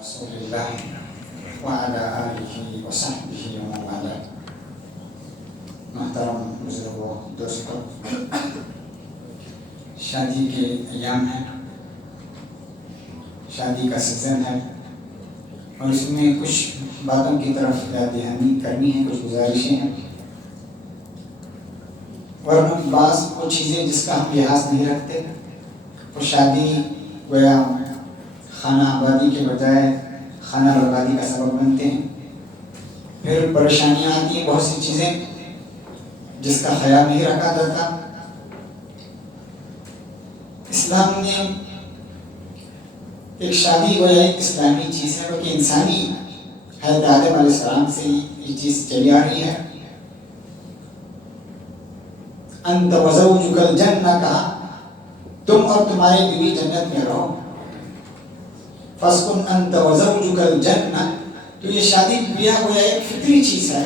رسول اللہ وعلی آلہ وصحبہ ومن والاه۔ محترم بزرگوں، دوستوں، شادی کے ایام ہیں، شادی کا سیزن ہے اور اس میں کچھ باتوں کی طرف یاد دہانی کرنی ہے، کچھ گزارشیں ہیں اور بعض وہ چیزیں جس کا ہم لحاظ نہیں رکھتے، وہ شادی گویا خانہ آبادی کے بجائے خانہ بربادی کا سبب بنتے ہیں۔ پھر پریشانیاں آتی ہیں، بہت سی چیزیں جس کا خیال نہیں رکھا جاتا۔ اسلام نے ایک شادی گویا ایک اسلامی چیز ہے، بلکہ انسانی حضرت آدم علیہ السلام سے یہ چیز چلی آ رہی ہے۔ انت وزوجک الجنہ، کہا تم اور تمہاری بیوی جنت میں رہو۔ فاسکن انت وزوجک الجنہ، تو یہ شادی بیاہ گویا ایک فطری چیز ہے۔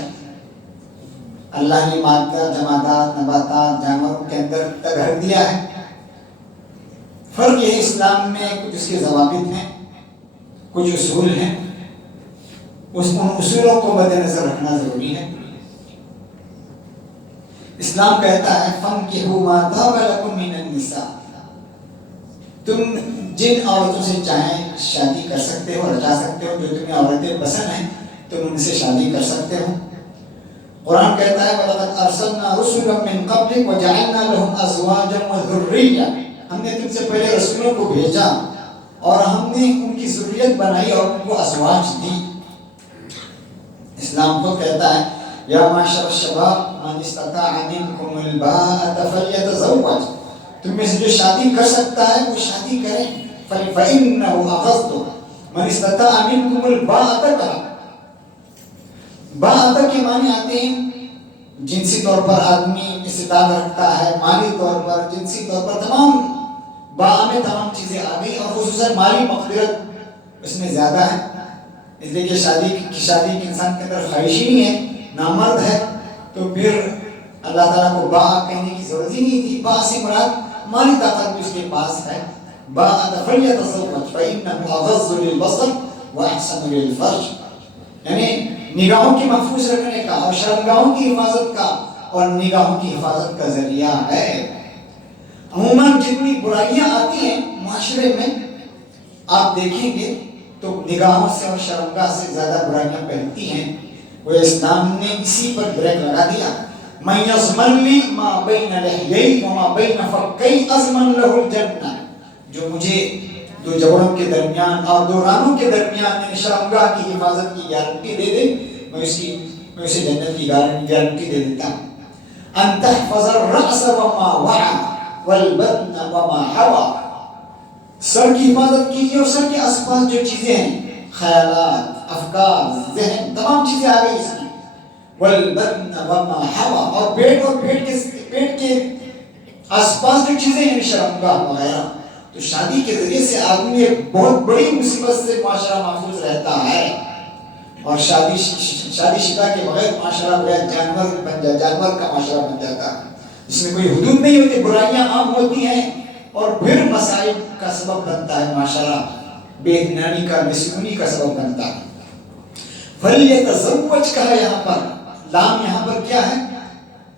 اللہ نے مادہ، جمادات، نباتات، جانوروں کے اندر گھر دیا ہے۔ فرق یہ اسلام میں کچھ اس کے ضوابط ہیں، کچھ اصول ہیں، ان اصولوں کو مد نظر رکھنا ضروری ہے۔ اسلام کہتا ہے فَانكِحُوا مَا طَابَ لَكُم مِّنَ النِّسَاءِ، تم جن عورتوں سے چاہیں شادی کر سکتے ہو، رچا سکتے ہو، جو تمہیں عورتیں پسند ہیں تم ان سے شادی کر سکتے ہو۔ قرآن کہتا ہے وَلَقَدْ أَرْسَلْنَا رُسُلًا مِّن قَبْلِكَ وَجَعَلْنَا لَهُمْ أَزْوَاجًا وَذُرِّيَّةً، ہم نے تم سے پہلے رسولوں کو بھیجا اور ہم نے ان کی ذریت بنائی اور ان کو ازواج دی۔ اسلام کو کہتا ہے یا معاشر الشباب من استطاع منکم الباءۃ فلیتزوج، تم میں سے جو شادی کر سکتا ہے وہ شادی کریں۔ فإنه أغض من استطاع منکم الباءۃ، باءۃ کے معنی آتے ہیں جنسی طور پر آدمی استطاعت رکھتا ہے، مالی طور پر، جنسی طور پر، تمام باء میں تمام چیزیں آ گئی اور خصوصاً مالی مقدرت اس میں زیادہ ہے، اس لیے کہ شادی کی انسان کے اندر خواہش ہی نہیں ہے، نامرد ہے، تو پھر اللہ تعالیٰ کو باء کہنے کی ضرورت ہی نہیں تھی۔ باء سے مراد مالی طاقت بھی اس کے پاس ہے۔ باءۃ فلیتزوج فإنه أغض للبصر وأحسن للفرج، یعنی نگاہوں کی محفوظ رکھنے کا اور شرمگاہوں کی حفاظت کا اور نگاہوں کی حفاظت کا ذریعہ ہے۔ عموماً جتنی برائیاں آتی ہیں معاشرے میں آپ دیکھیں گے تو نگاہوں سے اور شرمگاہ سے زیادہ برائیاں پھیلتی ہیں۔ وہ اسلام نے اسی پر بریک لگا دیا۔ مَن يَضْمَن لِّي مَا بَيْنَ لِحْيَيْهِ وَمَا بَيْنَ فَخِّيْهِ أَضْمَن لَّهُ الْجَنَّةَ، جو مجھے دو جبڑوں کے درمیان اور دو رانوں کے درمیان یعنی شرمگاہ کی حفاظت کی گارنٹی دے دے، میں اسے جنت کی گارنٹی دے دیتا ہوں۔ أَن تَحْفَظَ الرَّأْسَ وَمَا وَعَى وَالْبَطْنَ وَمَا حَوَى، سر کی حفاظت کیجیے اور سر کے آس پاس جو چیزیں ہیں، خیالات، افکار، ذہن، تمام چیزیں آ گئی اس کی۔ وَالْبَطْنَ وَمَا حَوَى، اور پیٹ کے آس پاس جو چیزیں ہیں، شرمگاہ وغیرہ۔ تو شادی کے ذریعے سے آدمی ایک بہت بڑی مصیبت سے معاشرہ محفوظ رہتا ہے، اور شادی شدہ کے بغیر معاشرہ جانور کا معاشرہ بن جاتا ہے، اس میں کوئی حدود نہیں ہوتی، برائیاں عام ہوتی ہیں اور پھر مسائل کا سبب بنتا ہے، معاشرہ بے اطمینانی کا، بے کا سبب بنتا ہے۔ فَلْيَتَزَوَّجْ کہا یہاں پر، لام یہاں پر کیا ہے؟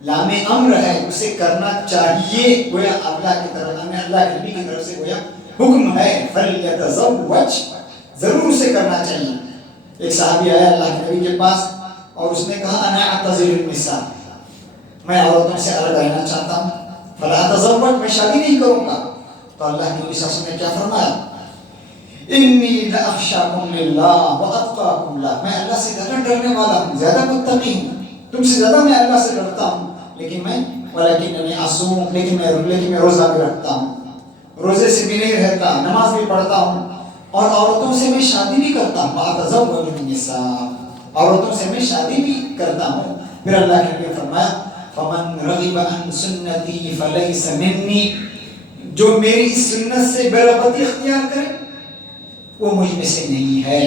لام امر ہے، اسے کرنا چاہیے، گویا اللہ کی طرف، ہمیں اللہ کے نبی کی طرف سے گویا حکم ہے، فَلْيَتَزَوَّجْ، ضرور اسے کرنا چاہیے۔ ایک صحابی آیا اللہ کے نبی کے پاس اور اس نے کہا انا اعتزل النساء، میں عورتوں سے الگ رہنا چاہتا ہوں، فلا اتزوج، میں شادی نہیں کروں گا۔ تو اللہ کے نبی صلی اللہ علیہ وسلم نے کیا فرمایا؟ انی لاخشاکم للہ واتقاکم لہ، میں اللہ سے زیادہ ڈرنے والا ہوں، زیادہ متقی ہوں، تم سے زیادہ میں اللہ سے ڈرتا ہوں، لیکن میں اصوم، لیکن میں روزہ بھی رکھتا ہوں، روزے سے بھی نہیں رہتا، نماز بھی پڑھتا ہوں، اور عورتوں سے میں شادی بھی کرتا ہوں، واتزوج النساء، عورتوں سے میں شادی بھی کرتا ہوں۔ پھر اللہ کے نبی نے فرمایا فمن رغب عن سنتی فلیس منی، جو میری سنت سے بے رغبتی اختیار کرے وہ مجھ میں سے نہیں ہے۔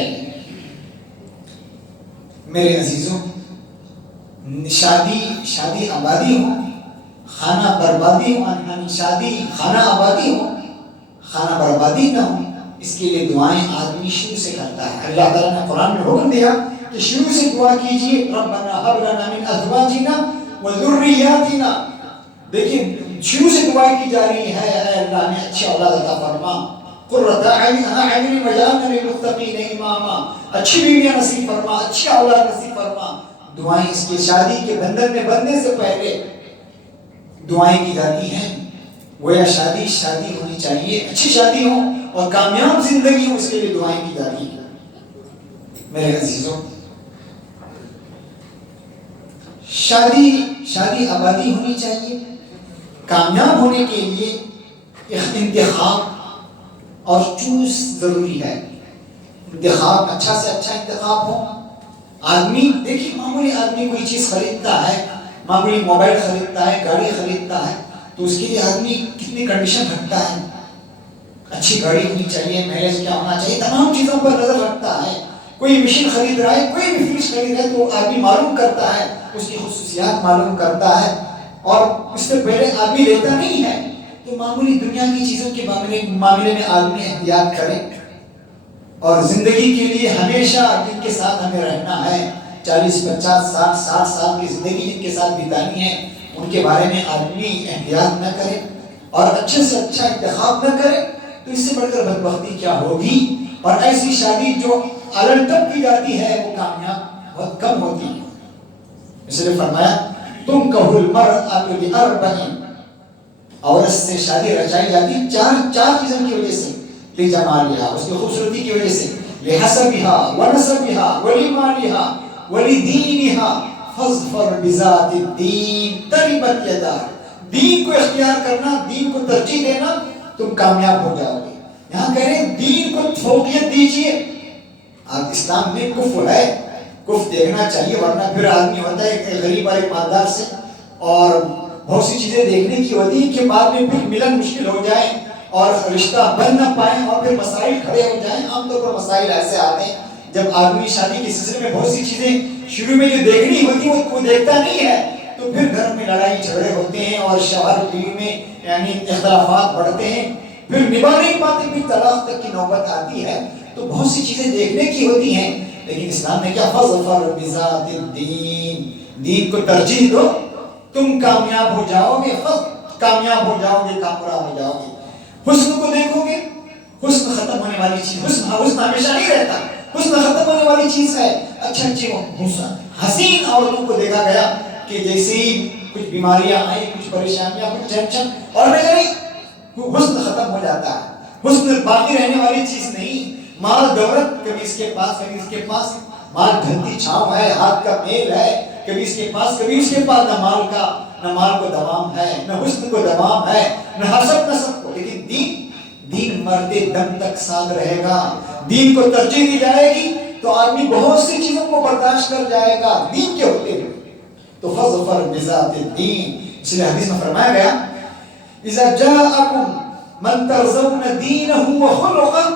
میرے عزیزوں، شادی آبادی ہو، خانہ بربادی ہو، یعنی شادی خانہ آبادی ہو، خانہ بربادی نہ ہو، اس کے لیے دعائیں آدمی شروع سے کرتا ہے. اللہ تعالیٰ نے قرآن میں حکم دیا کہ شروع سے دعا کیجیے ربنا هب لنا من ازواجنا وذریاتنا. دیکھیں شروع سے دعا کی جا رہی ہے اے اللہ نے اچھی اولاد عطا فرما. قرۃ اعین واجعلنا للمتقین اماما. اچھی بیویاں نصیب فرما, اچھی اولاد نصیب فرما. دعائیں اس کی شادی کے بندھن میں بندھنے سے پہلے دعائیں کی جاتی ہیں. گویا شادی ہونی چاہیے, اچھی شادی ہو اور کامیاب زندگی ہو, اس کے لیے دعائیں کی جاتی ہیں. میرے عزیزوں, شادی آبادی ہونی چاہیے. کامیاب ہونے کے لیے انتخاب اور چوز ضروری ہے. انتخاب اچھا سے اچھا انتخاب ہو. آدمی دیکھیے, معمولی آدمی کوئی چیز خریدتا ہے, معمولی موبائل خریدتا ہے, گاڑی خریدتا ہے, تو اس کے لیے آدمی کتنی کنڈیشن رکھتا ہے. اچھی گاڑی ہونی چاہیے, مائلیج کیا ہونا چاہیے, تمام چیزوں پر نظر رکھتا ہے. کوئی مشین خرید رہا ہے, کوئی بھی فریج خرید رہا ہے, تو آدمی معلوم کرتا ہے, اس کی خصوصیات معلوم کرتا ہے, اور اس سے پہلے آدمی لیتا نہیں ہے. تو معمولی دنیا کی چیزوں کے معاملے میں آدمی احتیاط کرے. اور زندگی کے لیے ہمیشہ جن کے ساتھ ہمیں رہنا ہے, 40, 50, 60 سال کی زندگی جن کے ساتھ بتانی ہے, ان کے بارے میں آدمی احتیاط نہ کرے اور اچھے سے اچھا انتخاب نہ کرے, تو اس سے بڑھ کر بدبختی کیا ہوگی. اور ایسی شادی جو الٹپ کی جاتی ہے وہ کامیاب بہت کم ہوتی ہے. اس لیے فرمایا تنکح المرأۃ لأربع. عورت سے شادی رچائی جاتی ہے چار چیزوں کی وجہ سے. لجمالها, اس کی خوبصورتی کی وجہ سے, لحسبها ونسبها ولمالها ولدینها فاظفر بذات الدین تربت یداک. دین کو اختیار کرنا, دین کو ترجیح دینا, تم کامیاب ہو جاؤ گے. یہاں کہہ رہے ہیں دین کو فوقیت دیجیے. آپ اسلام میں کفر ہے, کفر دیکھنا چاہیے, ورنہ پھر آدمی ہوتا ہے کہ غریب اور مالدار سے, اور بہت سی چیزیں دیکھنے کی ہوتی ہیں کہ بعد میں پھر ملن مشکل ہو جائے اور رشتہ بن نہ پائیں اور پھر مسائل کھڑے ہو جائیں. عام طور پر مسائل ایسے آتے ہیں جب آدمی شادی کے سلسلے میں بہت سی چیزیں شروع میں جو دیکھنی ہوتی ہیں وہ دیکھتا نہیں ہے, تو پھر گھر میں لڑائی جھگڑے ہوتے ہیں اور شوہر بیوی میں یعنی اختلافات بڑھتے ہیں, پھر نبھا نہیں پاتے, پھر طلاق تک کی نوبت آتی ہے. تو بہت سی چیزیں دیکھنے کی ہوتی ہیں, لیکن اسلام نے کیا فَظْفَرْ بِذَاتِ الدِّينِ, دین کو ترجیح دو, تم کامیاب ہو جاؤ گے, کامیاب ہو جاؤ گے, کامیاب ہو جاؤ گے. حسن کو دیکھو گے, حسن ختم ہونے والی چیز, حسن ہمیشہ نہیں رہتا, حسن ختم ہونے والی چیز ہے. اچھی حسین عورتوں کو دیکھا گیا کہ جیسے ہی کچھ بیماریاں آئیں, کچھ پریشانیاں, کچھ ٹینشن, اور حسن ختم ہو جاتا ہے. حسن باقی رہنے والی چیز نہیں. مال دولت کبھی اس کے پاس کبھی اس کے پاس, مال ڈھلتی چھاؤں ہے, ہاتھ کا میل ہے, کبھی اس کے پاس کبھی اس کے پاس. نہ مال کو دوام ہے, نہ حسن کو دوام ہے, نہ حسب نسب کو. لیکن دین مرتے دم تک ساتھ رہے گا. دین کو ترجیح دی جائے گی تو آدمی بہت سی چیزوں کو برداشت کر جائے گا دین کے ہوتے ہوئے. تو فظفر بذات الدین, اس لیے حدیث میں فرمایا گیا اذا جاءکم من ترضون دینه وخلقه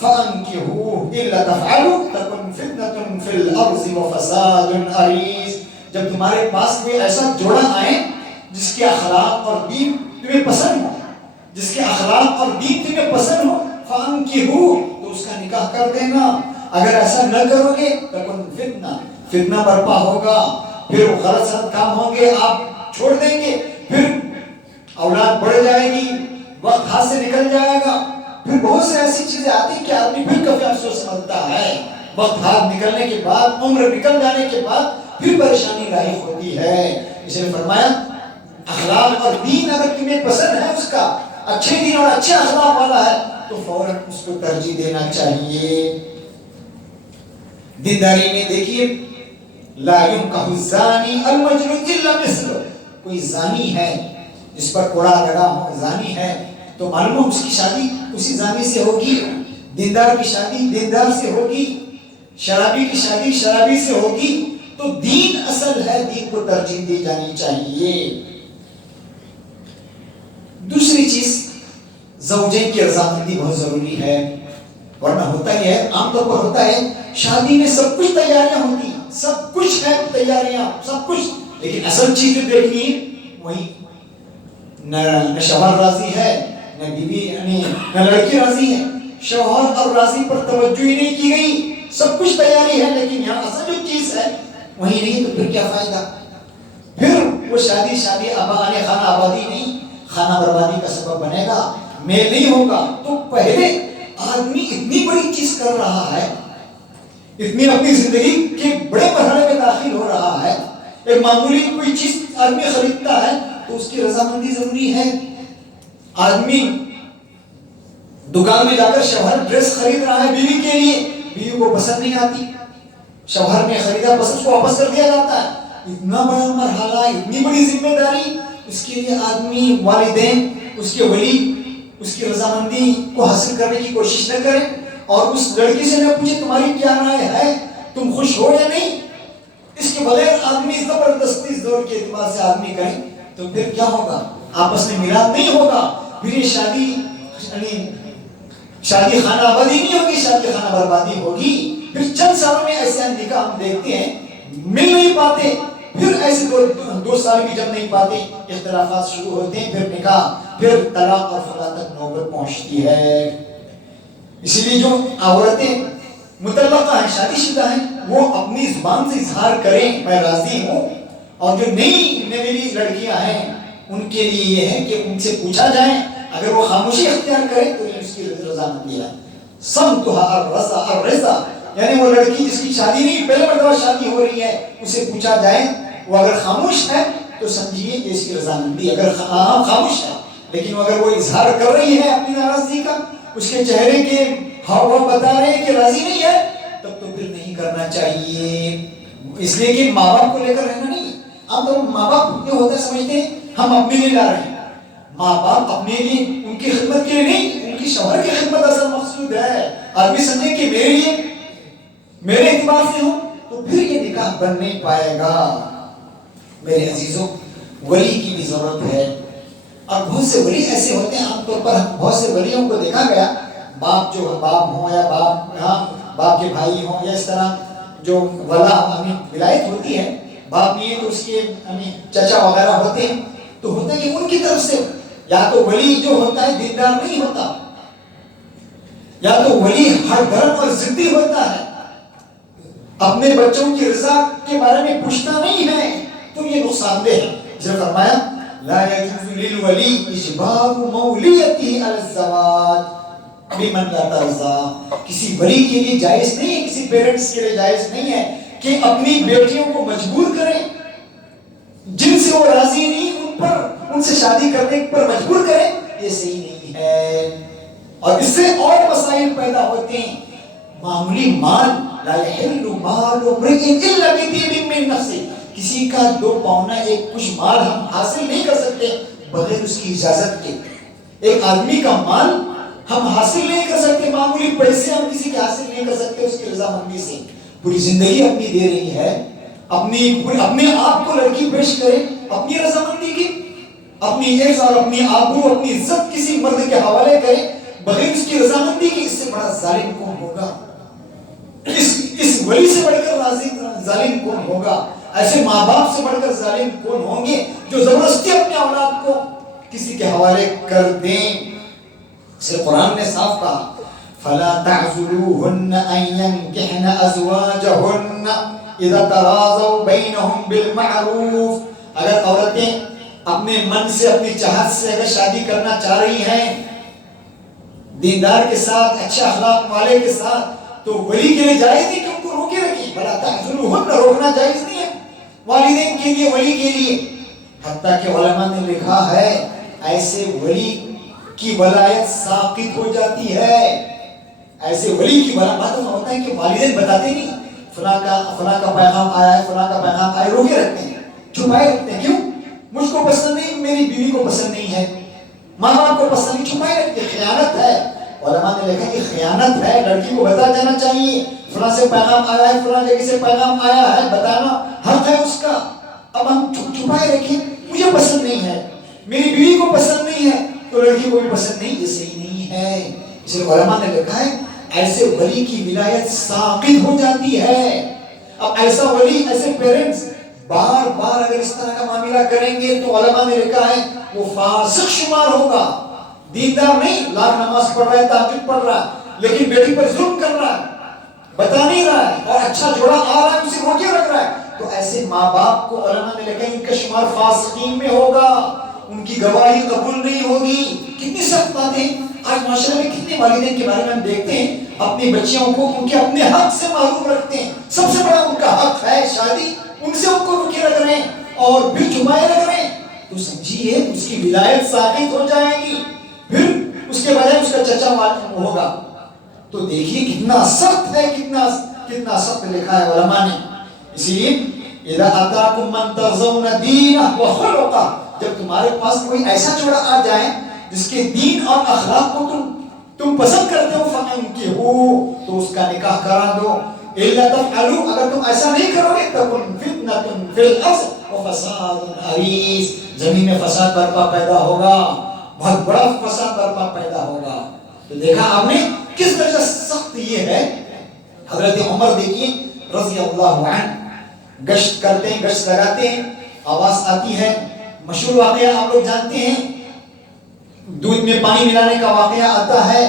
فانکحوه الا تفعلوا تکن فتنة فی الارض وفساد عریض. جب تمہارے پاس کوئی ایسا جوڑا آئے جس کے اخلاق اور دین تمہیں پسند ہو, جس کے اخلاق اور دین تمہیں پسند ہو, فانکحوه, تو اس کا نکاح کر دینا. اگر ایسا نہ کرو گے تکن فتنہ برپا ہوگا, پھر وہ غلط سلط کام ہوں گے, آپ چھوڑ دیں گے, پھر اولاد بڑھ جائے گی, وقت ہاتھ سے نکل جائے گا, پھر بہت سے ایسی چیزیں آتی کہ آدمی پھر کبھی افسوس سمجھتا ہے. وقت ہاتھ نکلنے کے بعد, عمر نکل جانے کے بعد پھر پریشانی لاحق ہوتی ہے. اس نے فرمایا اخلاق اور دین اگر تمہیں پسند ہے, اس کا اچھے دین اور اچھے اخلاق والا ہے, تو فوراً اس کو ترجیح دینا چاہیے. دینداری میں دیکھیے لا ينكح الزانی المجنون الا مثله. کوئی زانی ہے جس پر کوڑا لگا ہو, زانی ہے, تو معلوم ہو اس کی شادی اسی زانی سے ہوگی. دیندار کی شادی دیندار سے ہوگی, شرابی کی شادی شرابی سے ہوگی. تو دین اصل ہے, دین کو ترجیح دی جانی چاہیے. دوسری چیز زوجین کی رضامندی بہت ضروری ہے, ورنہ ہوتا ہی ہے, عام طور پر ہوتا ہے شادی میں سب کچھ تیاریاں ہوتی, سب کچھ ہے تیاریاں, سب کچھ, لیکن اصل چیز جو دیکھنی ہے وہی نہ شوہر راضی ہے, نہ بیوی یعنی نہ لڑکی راضی ہے. شوہر اور راضی پر توجہ ہی نہیں کی گئی، سب کچھ تیاری ہے لیکن یہاں اصل جو چیز ہے وہی نہیں، تو پھر کیا فائدہ؟ پھر وہ شادی آبادی خانہ آبادی نہیں، خانہ بربادی کا سبب بنے گا، میل نہیں ہوگا۔ تو پہلے آدمی اتنی بڑی چیز کر رہا ہے، اتنی اپنی زندگی کے بڑے مرحلے میں داخل ہو رہا ہے، ایک معمولی کوئی چیز آدمی خریدتا ہے تو اس کی رضامندی ضروری ہے۔ آدمی دکان میں جا کر شوہر ڈریس خرید رہا ہے بیوی کے لیے، بیوی کو پسند نہیں آتی، شوہر نے خریدا بس اس کو واپس کر دیا جاتا ہے۔ اتنا بڑا مرحلہ، اتنی بڑی ذمہ داری، اس کے لیے آدمی، والدین، اس کے ولی اس کی رضامندی کو حاصل کرنے کی کوشش نہ کریں اور اس لڑکی سے نہ پوچھے تمہاری کیا رائے ہے، تم خوش ہو یا نہیں، اس کے بغیر آدمی زبردستی زور کے اعتبار سے آدمی کرے تو پھر کیا ہوگا؟ آپس میں میلاد نہیں ہوگا، پھر یہ شادی خانہ آبادی نہیں ہوگی، شادی خانہ بربادی ہوگی۔ پھر چند سالوں میں ایسے نکاح ہم دیکھتے ہیں مل نہیں پاتے، پھر ایسے دو سال بھی جب نہیں پاتے اختلافات شروع ہوتے ہیں، پھر نکاح، پھر طلاق اور فلاح تک نوبت پہنچتی ہے۔ اسی لیے جو عورتیں مطلقہ ہیں، شادی شدہ ہیں، وہ اپنی زبان سے اظہار کریں میں راضی ہوں، اور جو نئی میری لڑکیاں ہیں ان کے لیے یہ ہے کہ ان سے پوچھا جائے، اگر وہ خاموشی اختیار کرے تو یہ اس کی رضامندی ہے۔ سمتها الرضا، یعنی وہ لڑکی جس کی شادی نہیں، پہلے مرتبہ شادی ہو رہی ہے، اسے پوچھا جائے، وہ اگر خاموش ہے تو سمجھیے کہ اس کی رضامندی، اگر خاموش ہے لیکن اگر وہ اظہار کر رہی ہے اپنی ناراضگی کا، اس کے چہرے کے ہاؤ بتا رہے ہیں کہ راضی نہیں ہے، تب تو پھر نہیں کرنا چاہیے۔ اس لیے کہ ماں باپ کو لے کر رہنا نہیں۔ اب تو ماں باپ یہ ہوتا ہے سمجھتے ہیں ہم اپنے لیے لا رہے ہیں، ماں باپ اپنے لیے، ان کی خدمت کے لیے نہیں، ان کی شوہر کی خدمت اصل مقصود ہے۔ آدمی سمجھے کہ میرے لیے، میرے اعتبار سے ہو، تو پھر یہ نکاح بن نہیں پائے گا۔ میرے عزیزوں، ولی کی بھی ضرورت ہے، اور بہت سے ولی ایسے ہوتے ہیں، عام طور پر بہت سے ولیوں کو دیکھا گیا، باپ جو باپ ہوں یا باپ کے بھائی ہوں، یا اس طرح جو ولا ولایت ہوتی ہے، باپ نہیں ہے تو اس کے چچا وغیرہ ہوتے ہیں، تو ہوتا ہے کہ ان کی طرف سے یا تو ولی جو ہوتا ہے دیندار نہیں ہوتا، یا تو ولی ہر دھرم اور ضدی ہوتا ہے، اپنے بچوں کی رضا کے بارے میں پوچھتا نہیں ہے، تو یہ نقصان دہ ہے۔ جب فرمایا لا يجوز للولی اجبار مولیته على الزواج بمن لا ترضى، کسی ولی کے لیے جائز نہیں ہے، کسی پیرنٹس کے لیے جائز نہیں ہے کہ اپنی بیٹیوں کو مجبور کریں، جن سے وہ راضی نہیں ان سے شادی کرنے پر مجبور کریں، یہ صحیح نہیں ہے۔ اور اس سے اور مسائل پیدا ہوتے ہیں، معمولی مال، لا يحل مال امرئ الا بطیب من نفسه، کسی کا 2 پاؤنہ ایک کچھ مال ہم حاصل نہیں کر سکتے بغیر اس کی اجازت کے۔ ایک آدمی کا مال ہم حاصل نہیں کر سکتے، معمولی پیسے ہم کسی کے حاصل نہیں کر سکتے اس کی رضامندی سے۔ پوری زندگی اپنی دے رہی ہے، اپنے آپ کو لڑکی پیش کرے اپنی رضامندی کی، اپنی عزت اور اپنی آبرو، اپنی عزت کسی مرد کے حوالے کرے بغیر اس کی رضامندی کی، اس سے بڑا ظالم کون ہوگا؟ اس ولی سے بڑھ کر ظالم کون ہوگا؟ ایسے ماں باپ سے بڑھ کر ظالم کون ہوں گے جو زبردستی اپنے اولاد کو کسی کے حوالے کر دیں؟ اسے قرآن نے صاف کہا فَلَا تَعْزُلُوهُنَّ أَن يَنكِحْنَ أَزْوَاجَهُنَّ إِذَا تَرَاضَوْا بَيْنَهُمْ بِالْمَعْرُوفِ، اگر عورتیں اپنے من سے، اپنی چاہت سے اگر شادی کرنا چاہ رہی ہیں دیندار کے ساتھ، اچھے اخلاق والے کے ساتھ، تو ولی کے لیے جائز نہیں کہ ان کو روکے رکھیں، بلا تعذلوہن، روکنا جائز نہیں ہے والدین کے لیے، ولی کے لیے۔ حتیٰ کہ علماء نے لکھا ہے ایسے ولی کی ولایت ساقط ہو جاتی ہے، ایسے ولی کی ولایت ہوتا ہے کہ والدین بتاتے نہیں فلاں کا پیغام آیا ہے، فلاں کا پیغام آیا، روکے رکھتے ہیں، چھپائے رکھتے ہیں۔ کیوں؟ مجھ کو پسند نہیں، میری بیوی کو پسند نہیں ہے، ماں باپ کو پسند نہیں، چھپائے رکھتے ہیں، خیانت ہے۔ علماء نے لکھا کہ خیانت ہے، لڑکی کو بتا دینا چاہیے فلاں سے پیغام آیا ہے، فلاں جگہ سے پیغام آیا ہے، بتانا حق ہے اس کا۔ اب ہم چھپائے رکھیں، مجھے پسند نہیں ہے، میری بیوی کو پسند نہیں ہے تو لڑکی کو بھی پسند نہیں، یہ صحیح نہیں ہے۔ اس لیے علماء نے لکھا ہے ایسے ولی کی ولایت ساقط ہو جاتی ہے۔ اب ایسا ولی، ایسے پیرنٹس بار بار اگر اس طرح کا معاملہ کریں گے تو علماء نے لکھا ہے وہ فاسق شمار ہوگا، دیندار نہیں، لاکھ نماز پڑھ رہا ہے، تہجد پڑھ رہا ہے، لیکن بیٹی پر ظلم کر رہا ہے، بتا نہیں رہا ہے، اور اچھا جوڑا آ رہا ہے اسے روکے رکھ رہا ہے، تو ایسے ماں باپ کو علماء نے لکھا ان کا شمار فاسقین میں ہوگا، ان کی گواہی قبول نہیں ہوگی۔ کتنی سخت باتیں آج معاشرے میں، کتنے والدین کے بارے میں ہم دیکھتے ہیں اپنی بچیوں کو ان کے اپنے حق سے محروم رکھتے ہیں۔ سب سے بڑا ان کا حق ہے شادی، ان سے ان کو روکے رکھ رہے ہیں اور پھر چھپائے رکھ رہے ہیں، تو سمجھیے اس کی ولایت ثابت ہو جائے گی، پھر اس کے بجائے اس کا چچا ہوگا۔ تو دیکھیے کتنا سخت ہے، کتنا سخت لکھا ہے علماء نے۔ اسی لیے اذا اتاکم من ترضون دینہ وخلقہ، جب تمہارے پاس کوئی ایسا جوڑا آ جائے جس کے دین اور اخلاق کو تم پسند کرتے ہو، فانکحوہ، تو اس کا نکاح کرا دو۔ الا تفعلوا، اگر تم ایسا نہیں کرو گے تکن فتنۃ فی الارض وفساد عریض، زمین میں فساد برپا پیدا ہوگا، بہت بڑا فساد برپا پیدا ہوگا۔ تو دیکھا آپ نے کس وجہ سخت یہ ہے۔ حضرت عمر دیکھیے رضی اللہ عنہ گشت کرتے ہیں، گشت لگاتے ہیں، آواز آتی ہے، مشہور واقعہ آپ لوگ جانتے ہیں، دودھ میں پانی ملانے کا واقعہ آتا ہے،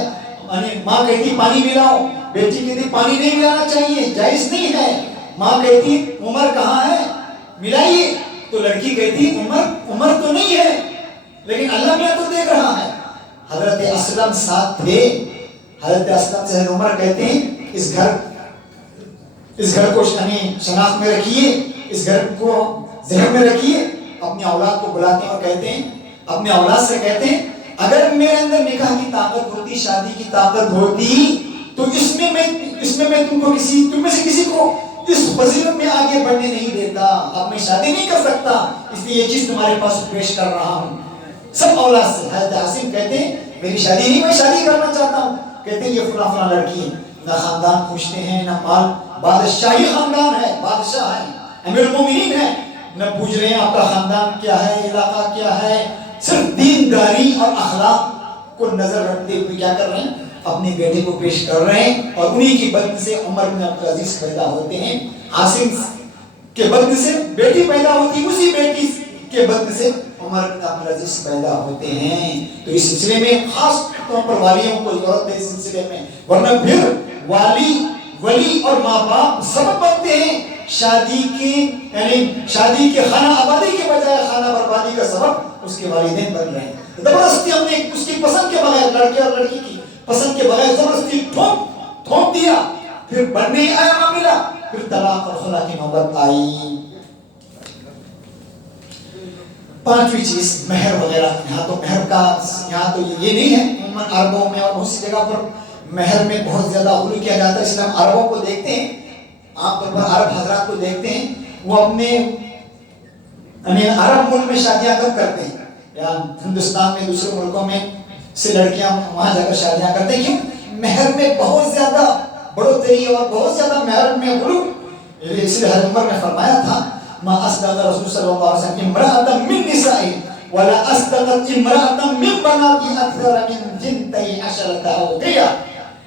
ماں کہتی پانی ملاؤ، بیٹی کہتی پانی نہیں ملانا چاہیے، جائز نہیں ہے، ماں کہتی عمر کہاں ہے ملائیے، تو لڑکی کہتی عمر تو نہیں ہے لیکن اللہ میاں تو دیکھ رہا ہے۔ حضرت اسلم ساتھ تھے، حضرت اسلم سے عمر کہتے ہیں اس گھر کو شناخت میں رکھیے، اس گھر کو ذہن میں رکھیے، اپنی اولاد کو بلاتے ہیں اور کہتے ہیں، اپنے اولاد سے کہتے ہیں اگر میرے اندر نکاح کی طاقت ہوتی، شادی کی طاقت ہوتی، تو اس میں میں تم میں سے کسی کو اس فضیلت میں آگے بڑھنے نہیں دیتا، اب میں شادی نہیں کر سکتا، اس لیے یہ چیز تمہارے پاس پیش کر رہا ہوں۔ سب اولاد سے حضرت عاصم کہتے ہیں میری شادی نہیں، میں شادی کرنا چاہتا ہوں، کہتے ہیں یہ فلاں فلاں لڑکی ہے، نہ خاندان پوچھتے ہیں نہ مال، بادشاہی خاندان ہے، بادشاہ ہے، امیر المومنین ہے، نہ پوچھ رہے ہیں آپ کا خاندان کیا ہے، علاقہ کیا ہے، صرف دینداری اور اخلاق کو نظر رکھتے ہوئے کیا کر رہے ہیں، اپنی بیٹی کو پیش کر رہے ہیں، اور انہی کی بدن سے عمر بن عبدالعزیز پیدا ہوتے ہیں، عاصم کے بدن سے بیٹی پیدا ہوتی، اسی بیٹی کے بدن سے عمر بن عبدالعزیز پیدا ہوتے ہیں۔ تو اس سلسلے میں خاص طور پر والیوں کو ضرورت ہے اس سلسلے میں، ورنہ پھر ولی اور ماں باپ سبب بنتے ہیں شادی کے خانہ آبادی کے بجائے خانہ بربادی کا سبب اس کے والدین بن رہے ہیں۔ زبردستی ہم نے اس کی پسند کے بغیر، لڑکے اور لڑکی کی پسند کے بغیر زبردستی تھوپ دیا، پھر بن نہیں آیا معاملہ، پھر طلاق اور خلا کی نوبت آئی۔ پانچویں چیز مہر وغیرہ، یہاں تو مہر کا یہاں تو یہ نہیں ہے، عموماً عربوں میں اور بہت سی جگہ پر مہر میں بہت زیادہ غلو کیا جاتا ہے، اس لیے ہم عربوں کو دیکھتے ہیں، عام طور پر عرب حضرات کو دیکھتے ہیں، وہ اپنے عرب ملک میں شادیاں کب کرتے ہیں، یا ہندوستان میں دوسرے ملکوں میں سے لڑکیاں وہاں جا کر شادیاں کرتے ہیں، کیوں؟ مہر میں بہت زیادہ بڑھوتری اور بہت زیادہ مہر میں غلو، اس لیے حضرت عمر نے فرمایا تھا ما اصدق رسول صلی اللہ علیہ وسلم امرأة من نسائه ولا اصدقت امرأة من بنات اکثر من 12 اوقیہ،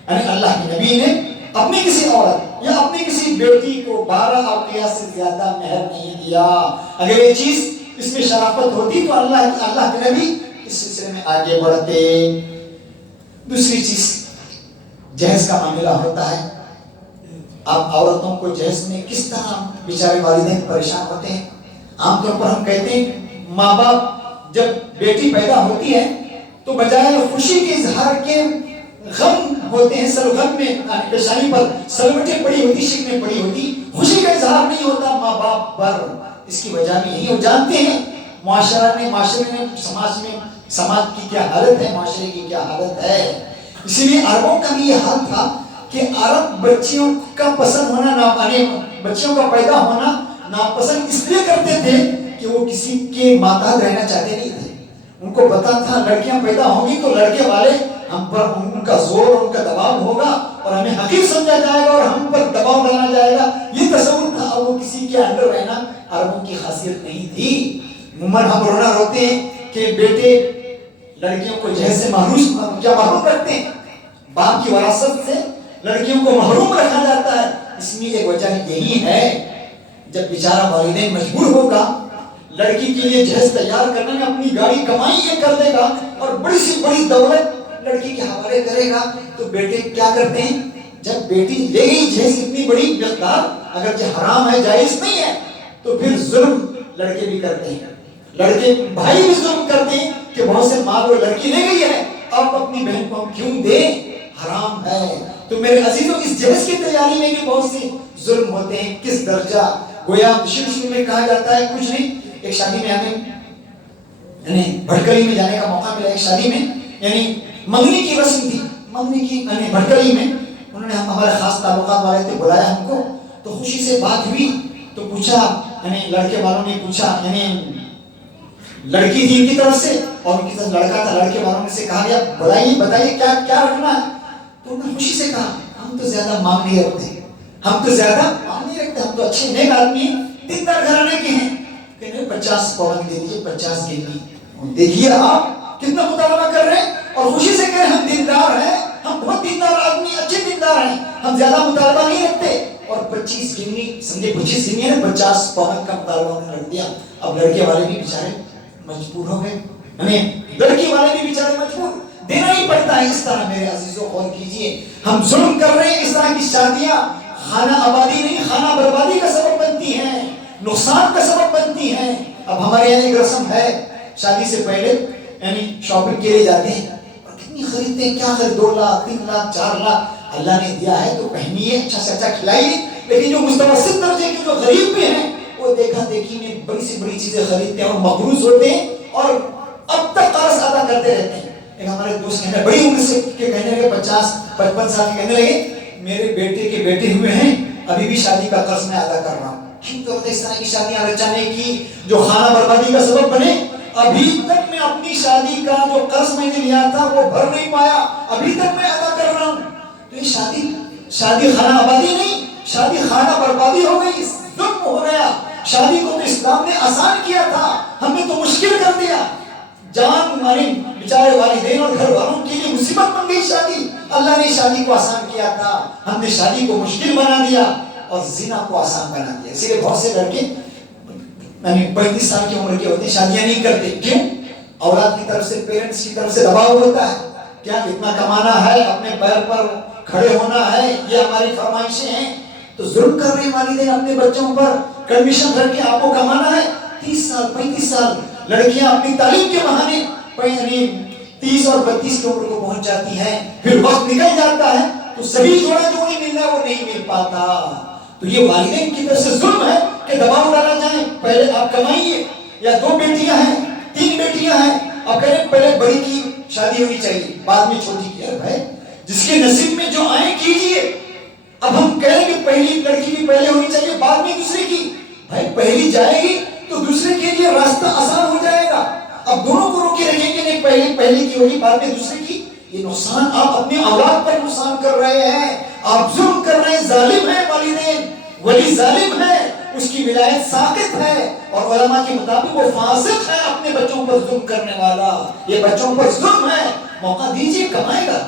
یعنی اللہ کے نبی نے اپنی کسی عورت یا اپنی کسی بیٹی کو 12 اوقیہ سے زیادہ مہر نہیں دیا۔ اگر یہ چیز اس میں شرافت ہوتی تو اللہ کے نبی اس سلسلے میں آگے بڑھتے۔ دوسری چیز جہیز کا معاملہ ہوتا ہے، اب عورتوں کو جہیز میں کس طرح بیچارے والدین پریشان ہوتے ہیں۔ عام طور پر ہم کہتے ہیں ماں باپ جب بیٹی پیدا ہوتی ہے تو بجائے خوشی کے اظہار کے غم ہوتے ہیں، غم میں پیشانی پر سلوٹیں پڑی ہوتی، شکنیں پڑی ہوتی، خوشی کا اظہار نہیں ہوتا ماں باپ پر۔ اس کی وجہ بھی یہی، وہ جانتے ہیں معاشرے میں سماج کی کیا حالت ہے، معاشرے کی کیا حالت ہے۔ اسی لیے عربوں کا بھی یہ حال تھا کہ عرب بچیوں کا پسند ہونا بچیوں کا پیدا ہونا ناپسند اس لیے کرتے تھے کہ وہ کسی کے ماتحت رہنا چاہتے نہیں تھے۔ ان کو پتا تھا لڑکیاں پیدا ہوں گی تو لڑکے والے ہم پر ان کا زور اور ان کا دباؤ ہوگا اور ہمیں حقیر سمجھا جائے گا اور ہم پر دباؤ ڈالا جائے گا، یہ تصور تھا۔ اور وہ کسی کے انڈر رہنا عربوں کی خاصیت نہیں تھی۔ عموماً ہم روتے ہیں کہ بیٹے لڑکیوں کو جہیز سے محروم رکھتے ہیں، باپ کی وراثت سے لڑکیوں کو محروم رکھا جاتا ہے۔ اس میں ایک وجہ یہی ہے، جب بیچارہ والدین مجبور ہوگا لڑکی کے لیے جہیز تیار کرنے میں، اپنی گاڑی کمائی یہ کر دے گا اور بڑی سی بڑی دولت لڑکی کے حوالے کرے گا تو بیٹے کیا کرتے ہیں؟ جب بیٹی لے گئی جہیز اتنی بڑی مقدار، اگر یہ حرام ہے جائز نہیں ہے، تو پھر ظلم لڑکے بھی کرتے ہیں، لڑکے بھائی بھی ظلم کرتے ہیں کہ بہت سے ماں وہ لڑکی لے گئی ہے اب اپنی بہن کو ہم کیوں دیں، حرام ہے۔ تو میرے عزیزوں اس جہیز کی تیاری میں بھی بہت سے ظلم ہوتے ہیں، کس درجہ گویا شروع میں کہا جاتا ہے کچھ نہیں۔ ایک شادی میں ہمیں یعنی بھٹکلی میں جانے کا موقع ملا، ایک شادی میں یعنی منگنی کی رسم تھی، منگنی کی یعنی بھٹکلی میں انہوں نے ہمارے خاص تعلقات والے تھے بلایا ہم کو، تو خوشی سے بات ہوئی تو پوچھا یعنی لڑکے والوں نے پوچھا، یعنی لڑکی تھی ان کی طرف سے اور ان کی طرف لڑکا تھا، لڑکے والوں نے سے کہا گیا بتائیے کیا رکھنا ہے؟ تو انہوں نے خوشی سے کہا ہم تو زیادہ مانگ نہیں رکھتے، ہم تو زیادہ مانگ نہیں رکھتے، ہم تو اچھے نیک آدمی ہیں، دیندار گھرانے کے ہیں، کہ 50 پاؤنڈ دے دیجیے، 50 گنی۔ دیکھیے آپ کتنا مطالبہ کر رہے ہیں اور خوشی سے کہہ رہے ہیں ہم دیندار ہیں، ہم بہت دیندار آدمی، اچھے دیندار ہیں، ہم زیادہ مطالبہ نہیں رکھتے، اور 25 گنی سمجھے 25 گنی ہے 50 پاؤنڈ کا مطالبہ انہوں نے رکھ دیا۔ اب لڑکے والے بھی بیچارے مجبور ہو گئے، یعنی لڑکی والے بھی بیچارے مجبور، دینا ہی پڑتا ہے۔ اس طرح میرے عزیزوں غور کیجئے، ہم ظلم کر رہے ہیں، اس طرح کی شادیاں خانہ آبادی نہیں خانہ بربادی کا سبب بنتی ہیں، نقصان کا سبب بنتی ہیں۔ اب ہمارے یہاں ایک رسم ہے، شادی سے پہلے یعنی شاپنگ کے لیے جاتے ہیں اور کتنی خریدتے ہیں، کیا خرید 2 لاکھ 3 لاکھ 4 لاکھ، اللہ نے دیا ہے تو پہنیے، اچھا سے اچھا کھلائیے، لیکن جو متوسط درجے کے جو غریب بھی ہیں وہ دیکھا دیکھی میں بڑی سے بڑی چیزیں خریدتے ہیں اور مقروض ہوتے ہیں اور اب تک قرض ادا کرتے رہتے ہیں۔ ایک ہمارے دوست کہنے بڑی عمر سے کہنے لگے 50-55 سال کے، کہنے لگے میرے بیٹے کے بیٹے ہوئے ہیں ابھی بھی شادی کا قرض میں ادا کر رہا ہوں۔ اس طرح کی شادیاں رچانے کی جو خانہ بربادی کا سبب بنے، ابھی تک میں اپنی شادی کا جو قرض میں نے لیا تھا وہ بھر نہیں پایا، ابھی تک میں ادا کر رہا ہوں۔ تو یہ شادی خانہ آبادی نہیں، شادی خانہ بربادی ہو گئی، ظلم ہو گیا۔ شادی کو تو اسلام نے آسان کیا تھا، ہم نے تو مشکل کر دیا، جان مانی بیچارے والدین اور گھر والوں کے لیے مصیبت بن گئی شادی۔ اللہ نے شادی کو آسان کیا تھا، ہم نے شادی کو مشکل بنا دیا اور زنا کو آسان بنا دیا۔ اس لیے بہت سے لڑکے 35 سال کی عمر کے ہوتے ہیں شادیاں نہیں کرتے، کیوں؟ اولاد کی طرف سے، پیرنٹس کی طرف سے دباؤ ہوتا ہے، کیا اتنا کمانا ہے، اپنے پیر پر کھڑے ہونا ہے، یہ ہماری فرمائشیں ہیں۔ تو ظلم کر رہے والدین اپنے بچوں پر، کنڈیشن رکھ کے آپ کو کمانا ہے۔ 30 سال 35 سال لڑکیاں اپنی تعلیم کے بہانے 30 اور 32 کی عمر کو پہنچ جاتی ہیں، پھر وقت نکل جاتا ہے تو صحیح جوڑا جو نہیں ملنا وہ نہیں مل پاتا۔ تو یہ والدین کی طرف سے ظلم ہے کہ دباؤ ڈالا جائے، پہلے آپ کمائیے، یا 2 بیٹیاں ہیں 3 بیٹیاں ہیں، اب کہہ رہے پہلے بڑی کی شادی ہونی چاہیے بعد میں چھوٹی کی۔ ارے بھائی جس کے نصیب میں جو آئے کیجئے، اب ہم کہہ رہے کہ پہلی لڑکی بھی پہلے ہونی چاہیے بعد میں دوسری کی، بھائی پہلی جائے گی تو دوسرے کے لیے راستہ آسان ہو جائے گا۔ اب دونوں کو روکے رکھیں گے نہیں پہلی کی ہوگی بعد میں دوسری کی، یہ نقصان آپ اپنے اولاد پر نقصان کر رہے ہیں، آپ ظلم کر رہے ہیں، ظالم ہیں والدین، ولی ظالم ہے، اس کی ولایت ساقط ہے، اور علماء کے مطابق وہ فاسق ہے اپنے بچوں پر ظلم کرنے والا، یہ بچوں پر ظلم ہے۔ موقع دیجیے، کمائے گا۔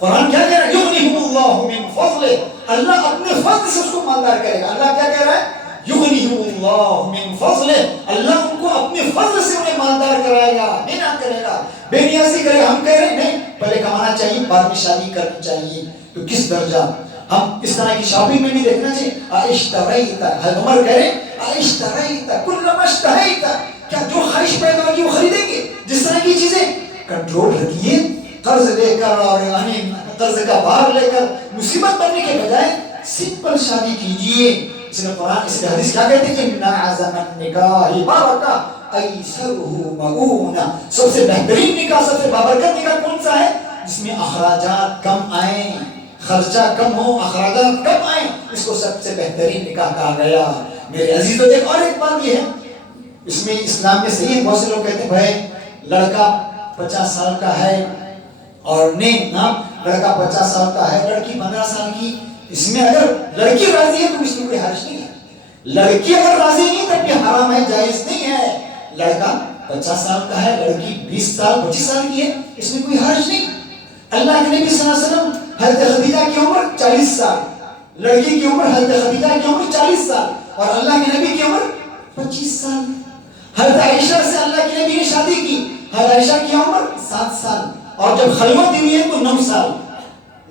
قرآن کیا کہہ رہا ہے؟ یغنیہم اللہ من فضلہ، اللہ اپنے فضل سے اس کو مالدار کرے گا۔ اللہ کیا کہہ رہا ہے؟ یغنیہم اللہ من فضلہ، اللہ ان کو اپنے فضل سے انہیں مالدار کرائے گا، بنا کرے گا، بے نیازی کرے گا۔ ہم کہہ رہے ہیں نہیں، پہلے کمانا چاہیے بعد میں شادی کرنی چاہیے، تو کس درجہ ہم اس طرح کی شاپنگ میں بھی دیکھنا چاہیے۔ اشتریت، عمر کہہ رہے اشتریت کل ما اشتہیت، کیا جو خواہش پیدا ہوگی وہ خریدیں گے؟ جس طرح کی چیزیں کنٹرول رکھیے، قرض لے کر اور قرض کا بار لے کر مصیبت بننے کے بجائے سمپل شادی کیجئے۔ اس نے قرآن اس حدیث کیا کہتے ہیں کہ ان اعظم النکاح بارکہ ایسرہ مؤونہ، سب سے بہترین نکاح، سب سے بابرکت نکاح کون سا ہے؟ جس میں اخراجات کم آئیں، خرچہ کم ہو، اخراجات کم آئیں، اس کو سب سے بہترین نکاح کہا گیا۔ میرے عزیزوں ایک اور ایک بات یہ ہے، اس میں اسلام میں صحیح ہے، بہت سے لوگ کہتے ہیں بھائی لڑکا 50 سال کا ہے اور نہیں نا، لڑکا 50 سال کا ہے، لڑکی 15 سال کی، اس میں اگر لڑکی راضی ہے تو اس میں کوئی حرج نہیں ہے، لڑکی اگر راضی نہیں تب یہ حرام ہے، جائز نہیں ہے۔ لڑکا 50 سال کا ہے، لڑکی 20 سال 25 سال کی ہے، اس میں کوئی حرج نہیں۔ اللہ کے نبی صلی اللہ علیہ وسلم حضرت خدیجہ کی عمر 40 سال، لڑکی کی عمر حضرت خدیجہ کی عمر 40 سال، اور اللہ کے نبی کی عمر 25 سال۔ حضرت عائشہ سے اللہ کے نبی نے شادی کی، حضرت عائشہ کی عمر 7 سال، اور جب خلوت ہوئی ہے تو 9 سال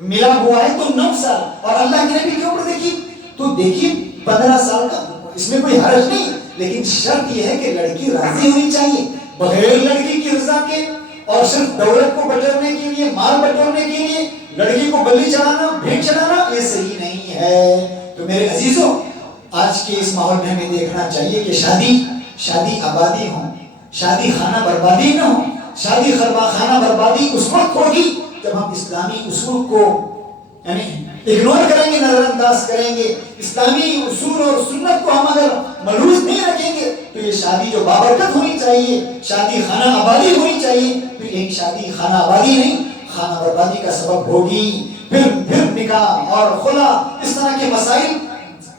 ملا ہوا ہے، تو 9 سال، اور اللہ کے نبی کے اوپر دیکھیے تو دیکھیے 15 سال کا، اس میں کوئی حرج نہیں، لیکن شرط یہ ہے کہ لڑکی راضی ہونی چاہیے، بغیر لڑکی کی رضا کے اور صرف دولت کو بٹورنے کے لیے، مال بٹورنے کے لیے لڑکی کو بلی چڑھانا، بھیڑ چڑھانا، یہ صحیح نہیں ہے۔ تو میرے عزیزوں، آج کے اس ماحول میں ہمیں دیکھنا چاہیے کہ شادی آبادی ہو، شادی خانہ بربادی نہ ہو۔ شادی خانہ بربادی اس وقت ہوگی جب ہم اسلامی اصول کو یعنی اگنور کریں گے، نظر انداز کریں گے، اسلامی اصول اور سنت کو ہم اگر ملحوظ نہیں رکھیں گے تو یہ شادی جو بابرکت ہونی چاہیے، شادی خانہ آبادی ہونی چاہیے، تو ایک شادی خانہ آبادی نہیں، خانہ بربادی کا سبب ہوگی۔ پھر نکاح اور خلا اس طرح کے مسائل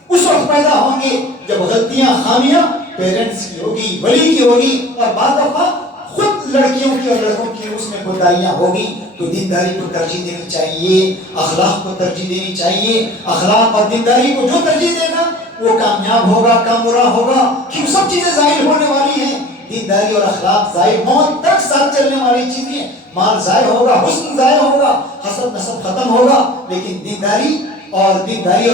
اس وقت پیدا ہوں گے جب غلطیاں، خامیاں پیرنٹس کی ہوگی، ولی کی ہوگی، اور بعض دفعہ خود لڑکیوں کی اور لڑکوں کی اس میں کوتاہیاں ہوگی۔ تو دینداری کو ترجیح دینی چاہیے، اخلاق کو ترجیح دینی چاہیے۔ اخلاق اور دینداری کو جو ترجیح دے گا وہ کامیاب ہوگا، کامرا ہوگا، کیوں سب چیزیں ظاہر ہونے والی ہیں۔ دینداری اور اخلاق ظاہر، موت تک ساتھ چلنے والی چیزیں، مال ظاہر ہوگا، حسن ظاہر ہوگا، حسب نسب ختم ہوگا، لیکن دینداری اور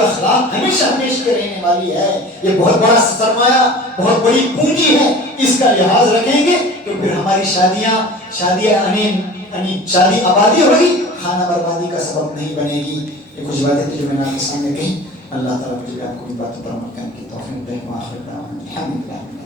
اخلاق ہمیشہ ہمیشہ رہنے والی ہے۔ یہ بہت بڑا سرمایہ، بہت بڑی پونجی ہے، اس کا لحاظ رکھیں گے تو پھر ہماری شادی آبادی ہوگی، خانہ بربادی کا سبب نہیں بنے گی۔ یہ کچھ باتیں تھیں جو میں نے آپ کے سامنے کہی۔ اللہ تعالیٰ مجھے آپ کو ان باتوں پر عمل کرنے کی توفیق دے۔ وآخر دعوانا الحمدللہ۔